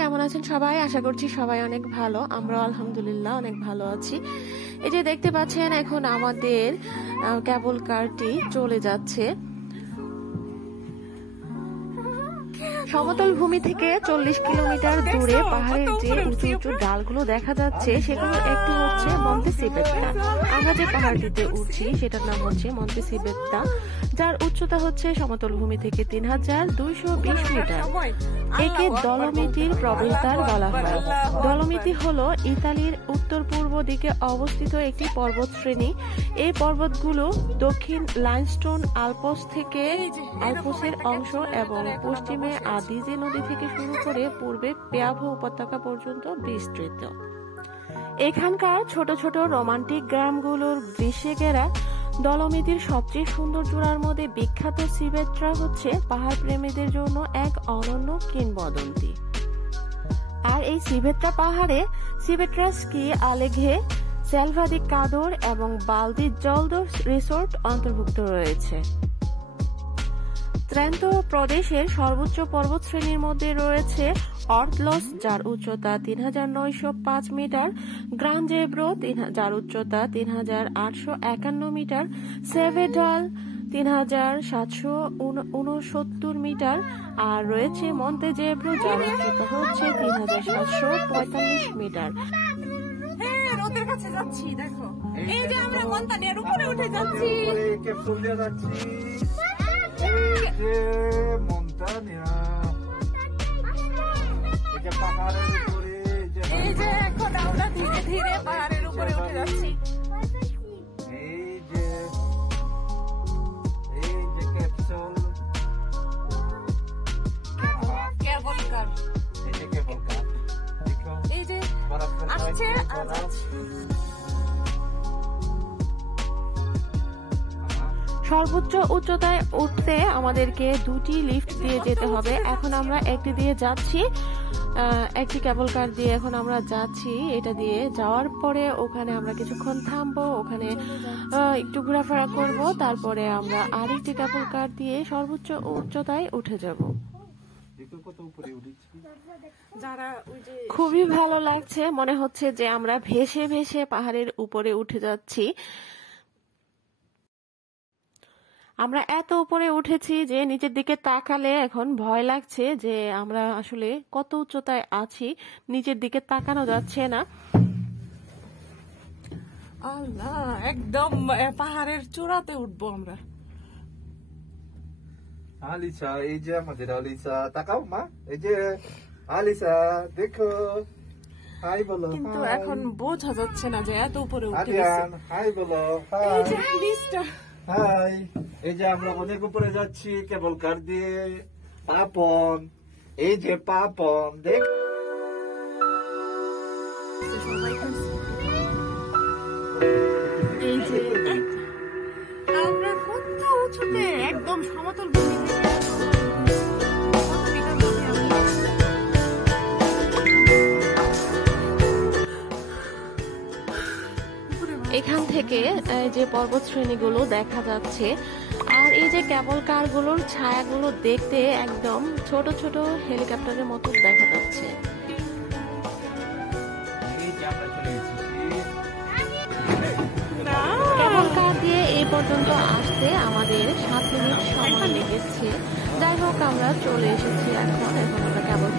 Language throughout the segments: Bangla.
কেমন আছেন সবাই? আশা করছি সবাই অনেক ভালো। আমরা আলহামদুলিল্লাহ অনেক ভালো আছি। এই যে দেখতে পাচ্ছেন এখন আমাদের কেবল কারটি চলে যাচ্ছে। সমতল ভূমি থেকে 40 কিলোমিটার দূরে পাহাড়ের যে উঁচু উঁচু ডালগুলো দেখা যাচ্ছে সেগুলোর একটি হচ্ছে মন্তে সিবেত্তা। আমরা যে পাহাড়টিতে উঠছি সেটার নাম হচ্ছে মন্তে সিবেত্তা, যার উচ্চতা হচ্ছে সমতল ভূমি থেকে 3220 মিটার। একে দলোমিতির প্রবেশদ্বার বলা হয়। দলোমিতি হলো ইতালির উত্তর পূর্ব দিকে অবস্থিত একটি পর্বত শ্রেণী। এই পর্বতগুলো দক্ষিণ লাইমস্টোন আল্পসের অংশ এবং পশ্চিমে আদিজে নদী থেকে শুরু করে পূর্বে পেয়াভো উপত্যকা পর্যন্ত বিস্তৃত। এখানকার ছোট ছোট রোমান্টিক গ্রামগুলোর দৃশ্যে ঘেরা দলোমিতির সবচেয়ে সুন্দর চূড়ার মধ্যে বিখ্যাত সিবেত্রা হচ্ছে পাহাড় প্রেমীদের জন্য এক অনন্য কিংবদন্তি। আর এই সিবেত্রা পাহাড়ে সিবেত্রা স্কি আলেঘে, সেলভা দি কাদর এবং বালদি জলদো রিসোর্ট অন্তর্ভুক্ত রয়েছে। ত্রেন্তো প্রদেশের সর্বোচ্চ পর্বতশ্রেণীর মধ্যে রয়েছে অর্থলস, যার উচ্চতা 3905 মিটার, গ্রান জেব্রো যার উচ্চতা 3851 মিটার, সেভেডাল 3769 মিটার, আর রয়েছে মন্তে জেব্রো যার উচ্চতা হচ্ছে 3745 মিটার। রোদের কাছে যাচ্ছি, দেখো এই যে আমরা মন্তানিয়ার উপরে উঠে যাচ্ছি। এই যে এখন আমরা ধীরে ধীরে পাহাড়ের উপরে উঠে যাচ্ছি। এই যে আসছে আর যাচ্ছে। সর্বোচ্চ উচ্চতায় উঠতে আমাদেরকে দুটি লিফট দিয়ে যেতে হবে। এখন আমরা একটি দিয়ে যাচ্ছি, একটি কেবল কার দিয়ে এখন আমরা যাচ্ছি। এটা দিয়ে যাওয়ার পরে ওখানে আমরা কিছুক্ষণ থামবো, ওখানে একটু ঘোরাফেরা করব, তারপরে আমরা আরেকটি কেবল কার দিয়ে সর্বোচ্চ উচ্চতায় উঠে যাব। খুবই ভালো লাগছে, মনে হচ্ছে যে আমরা ভেসে ভেসে পাহাড়ের উপরে উঠে যাচ্ছি। আমরা এত উপরে উঠেছি যে নিচের দিকে তাকালে এখন ভয় লাগছে যে আমরা আসলে কত উচ্চতায় আছি, নিচের দিকে তাকানো যাচ্ছে না। আল্লাহ, একদম পাহাড়ের চূড়াতে উঠবো আমরা। আলিসা, এই যে আমাদের আলিসা, তাকাও মা, এই যে আলিসা, দেখো, হাই বলো। কিন্তু এখন বোঝা যাচ্ছে না যে এত উপরে উঠে আরিয়ান, হাই বলো। এই যে নিচটা, হাই, এই যে আমরা অনেক উপরে যাচ্ছি কেবল কার দিয়ে। পাপন, এই যে পাপন, দেখ। এই যে আমরা কত উঁচুতে, একদম সমতল ভূমি থেকে এখান থেকে যে পর্বত শ্রেণীগুলো দেখা যাচ্ছে, আর এই যে কেবল কারগুলোর ছায়াগুলো দেখতে একদম ছোট ছোট হেলিকপ্টারের মতো দেখা যাচ্ছে। কেবল কার দিয়ে এই পর্যন্ত আসতে আমাদের 7 মিনিট সময় লেগেছে। যাই হোক, আমরা চলে এসেছি এখন আমরা কেবল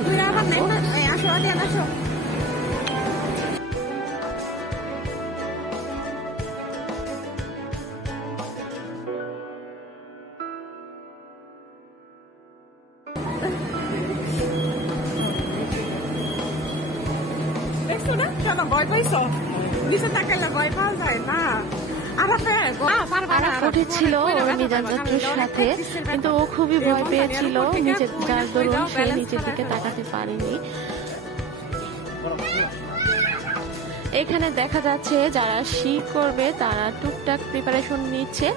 দেখছো না? কেন ভয় পাইছো? নিচে তাকালে ভয় পাওয়া যায় না। উঠেছিল মিজান যাত্রার সাথে, কিন্তু ও খুবই ভয় পেয়েছিল, নিচের যার দরুন সে নিচের দিকে তাকাতে পারেনি। এখানে দেখা যাচ্ছে যারা শিপ করবে তারা টুকটাক প্রিপারেশন নিচ্ছে,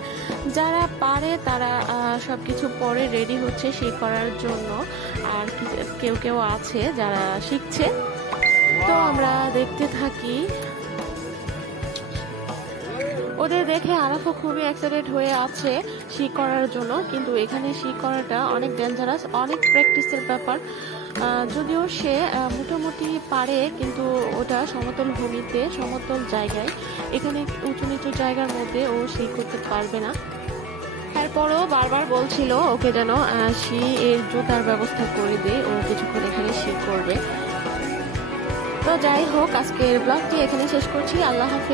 যারা পারে তারা সবকিছু পরে রেডি হচ্ছে শিপ করার জন্য, আর কেউ কেউ আছে যারা শিখছে। তো আমরা দেখতে থাকি। ওদের দেখে আরাফও খুবই এক্সাইটেড হয়ে আছে শি করার জন্য, কিন্তু এখানে শি করাটা অনেক ডেঞ্জারাস, অনেক প্র্যাকটিসের ব্যাপার। যদিও সে মোটামুটি পারে, কিন্তু ওটা সমতল ভূমিতে, সমতল জায়গায়, এখানে উঁচু নিচু জায়গার মধ্যে ও শি করতে পারবে না। তারপরও বারবার বলছিল ওকে যেন শি এর জুতার ব্যবস্থা করে দেয়, ও কিছুক্ষণ এখানে শি করবে। তো যাই হোক, আজকের ব্লগটি এখানে শেষ করছি। আল্লাহ হাফেজ।